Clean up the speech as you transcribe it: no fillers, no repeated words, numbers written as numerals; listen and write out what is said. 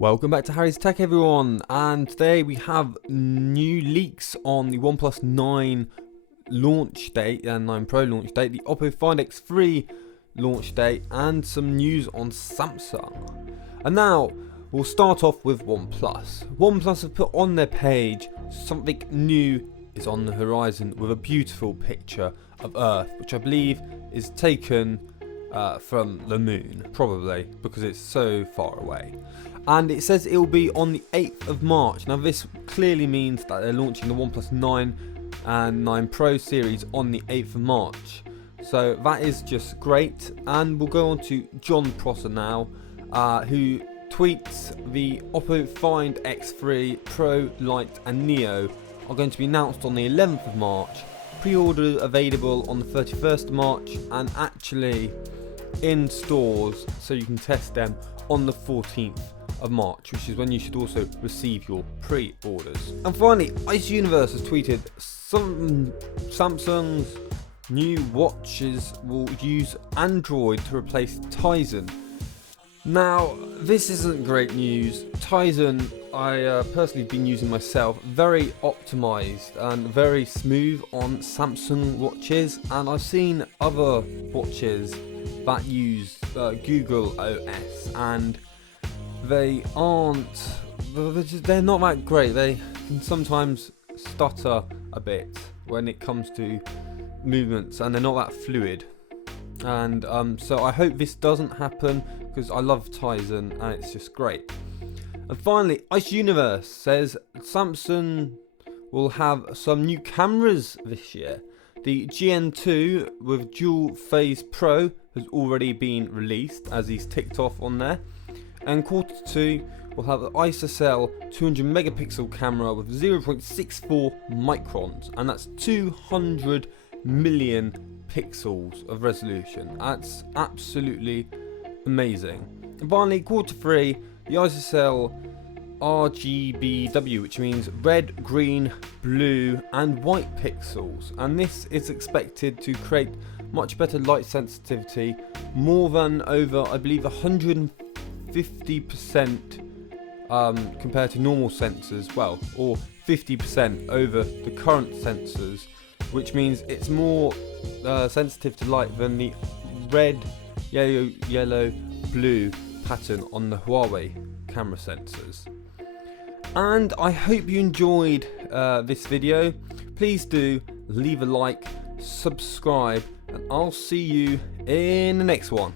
Welcome back to Harry's Tech, everyone, and today we have new leaks on the OnePlus 9 launch date and 9 Pro launch date, the Oppo Find X3 launch date, and some news on Samsung. And now we'll start off with OnePlus. OnePlus have put on their page something new is on the horizon with a beautiful picture of Earth, which I believe is taken from the moon, probably because it's so far away. And it says it will be on the 8th of March. Now this clearly means that they're launching the OnePlus 9 and 9 Pro series on the 8th of March. So that is just great. And we'll go on to John Prosser now, who tweets the Oppo Find X3 Pro, Lite and Neo are going to be announced on the 11th of March. Pre-order available on the 31st of March and actually in stores so you can test them on the 14th of March, which is when you should also receive your pre-orders. And finally, Ice Universe has tweeted some Samsung's new watches will use Android to replace Tizen. Now, this isn't great news. Tizen, I personally been using myself, very optimized and very smooth on Samsung watches, and I've seen other watches that use Google OS, and they're not that great. They can sometimes stutter a bit when it comes to movements, and they're not that fluid. And so I hope this doesn't happen because I love Tizen and it's just great. And finally, Ice Universe says Samsung will have some new cameras this year. The GN2 with dual phase Pro has already been released, as he's ticked off on there. And Q2 will have the ISOCELL 200 megapixel camera with 0.64 microns, and that's 200 million pixels of resolution. That's absolutely amazing. And finally, Q3, the ISOCELL RGBW, which means red, green, blue and white pixels, and this is expected to create much better light sensitivity, more than over, I believe, 150% compared to normal sensors, well, or 50% over the current sensors, which means it's more sensitive to light than the red, yellow, blue pattern on the Huawei camera sensors. And I hope you enjoyed this video. Please do leave a like, subscribe, and I'll see you in the next one.